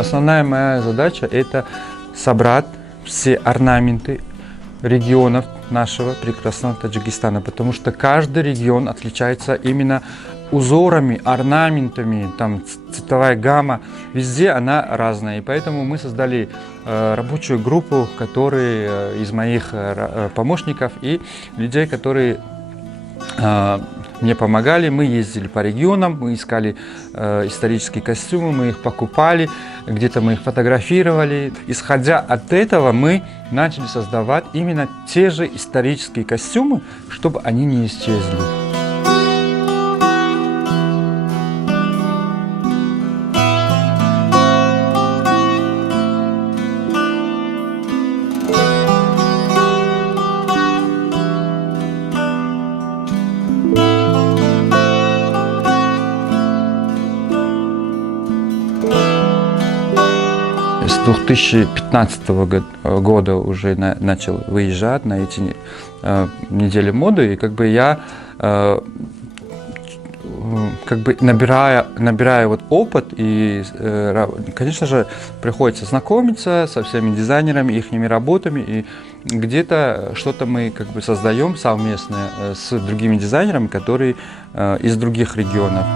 основная моя задача – это собрать все орнаменты регионов нашего прекрасного Таджикистана, потому что каждый регион отличается именно узорами, орнаментами, там цветовая гамма, везде она разная. И поэтому мы создали рабочую группу, которые из моих помощников и людей, которые мне помогали. Мы ездили по регионам, мы искали исторические костюмы, мы их покупали, где-то мы их фотографировали. Исходя от этого, мы начали создавать именно те же исторические костюмы, чтобы они не исчезли. С 2015 года уже начал выезжать на эти недели моды, и как бы я набираю вот опыт, и, конечно же, приходится знакомиться со всеми дизайнерами, их работами, и где-то что-то мы как бы создаем совместно с другими дизайнерами, которые из других регионов.